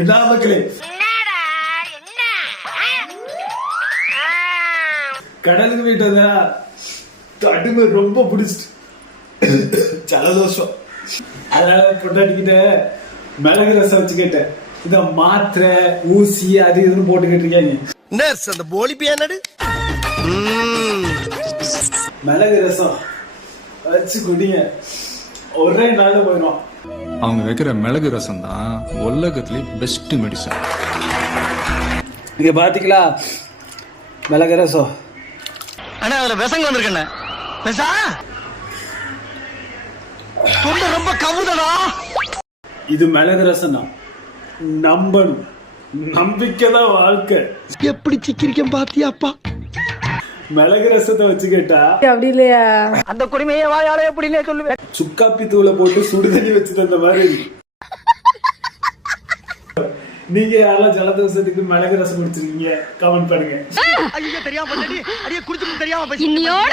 என்ன மக்களே, கடலுக்கு போயிட்டதா கடுமை ரொம்ப பிடிச்சிட்டு ஜலதோஷம். அதனால பொண்டாட்டிக்கிட்ட மிளகு ரசம் வச்சு கேட்டேன். இத மாத்திரை ஊசி அது இதுன்னு போட்டுக்கிட்டு இருக்காங்க. அந்த போலி பியானடு மிளகு ரசம் வச்சு குடிங்க, ஒரே நாள்ல போயிடும். அவங்க வைக்கிற மிளகு ரசம் தான் உலகத்திலே பெஸ்ட் மெடிசன். இங்க பாத்தீங்களா மிளகு ரசம். ஆனா அதுல விஷங்க வந்திருக்கேன். ரொம்ப கவுதடா. இது மிளகு ரசம் தான், நம்பணும். நம்பிக்கை தான் வாழ்க்கை. எப்படி சிக்கிரிக்கம் பாத்தியாப்பா. மிளகு ரசத்தை வச்சு கேட்டா அப்படி இல்லையா, அந்த குடிமையை வாயால எப்படின்னு சொல்லுவேன். சுக்காப்பி தூளை போட்டு சுடுதண்ணி வச்சு தந்த மாதிரி. நீங்க யாரெல்லாம் ஜலதோஷத்துக்கு மிளகு ரசம் குடிச்சிருக்கீங்க கமெண்ட் பண்ணுங்க. ஐயா தெரியாம குடிச்சு தெரியாம இன்னையோட